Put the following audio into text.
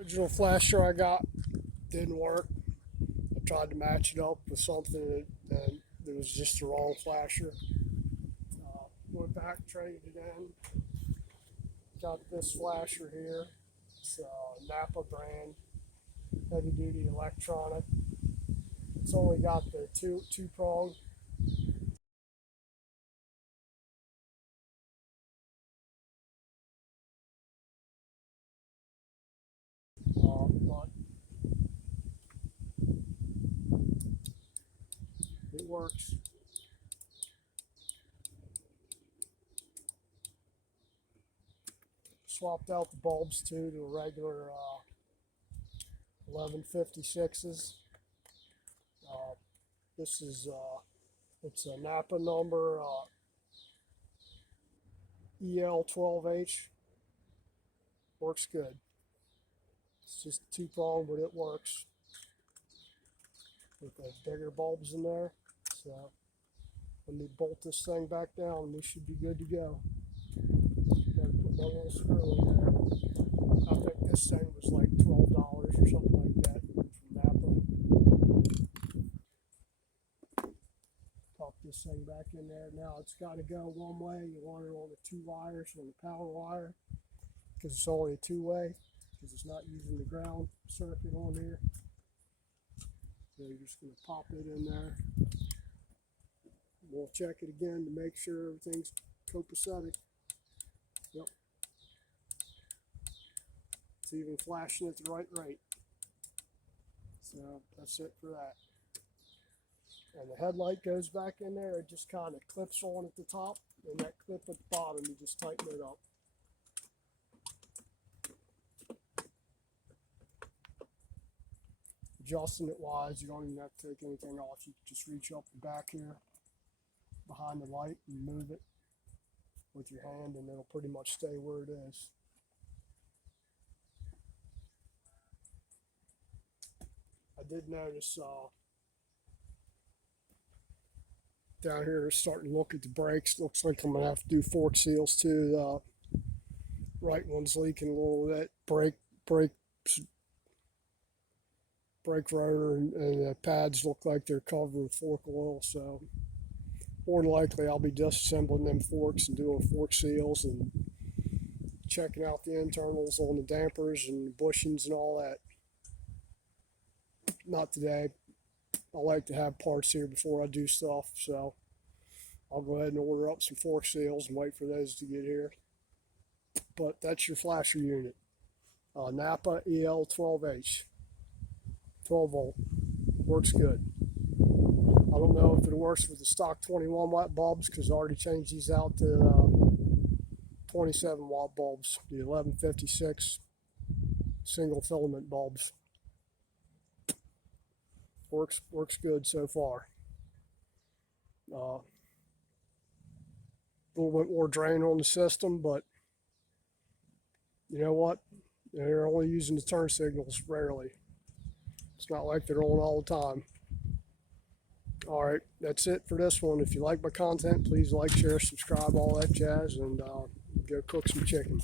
Original flasher I got didn't work. I tried to match it up with something and it was just the wrong flasher. Went back, traded it in. Got this flasher here. It's a NAPA brand, heavy duty electronic. It's only got the two prong. But it works. Swapped out the bulbs too to a regular 1156s. This is it's a NAPA number EL12 H. Works good. It's just two prong, but it works with the bigger bulbs in there. So when we bolt this thing back down, we should be good to go. Gotta put one little screw in there. I think this thing was like $12 or something like that from NAPA. Pop this thing back in there. Now it's got to go one way. You want it on the 2 wires on the power wire because it's only a 2-way because it's not using the ground circuit on here. So you're just going to pop it in there. We'll check it again to make sure everything's copacetic. Yep. It's even flashing at the right rate. So that's it for that. And the headlight goes back in there. It just kind of clips on at the top, and that clip at the bottom, you just tighten it up. Adjusting it wise, you don't even have to take anything off. You can just reach up the back here behind the light and move it with your hand, and it'll pretty much stay where it is. I did notice down here starting to look at the brakes. Looks like I'm gonna have to do fork seals too. The right one's leaking a little bit. Brake rotor and the pads look like they're covered with fork oil, so more than likely I'll be disassembling them forks and doing fork seals and checking out the internals on the dampers and bushings and all that. Not today. I like to have parts here before I do stuff, so I'll go ahead and order up some fork seals and wait for those to get here. But that's your flasher unit. NAPA EL12 H. 12 volt. Works good. I don't know if it works with the stock 21 watt bulbs because I already changed these out to 27 watt bulbs, the 1156 single filament bulbs. Works good so far. A little bit more drain on the system, but you know what? They're only using the turn signals rarely. It's not like they're on all the time. All right, that's it for this one. If you like my content, please like, share, subscribe, all that jazz, and go cook some chicken.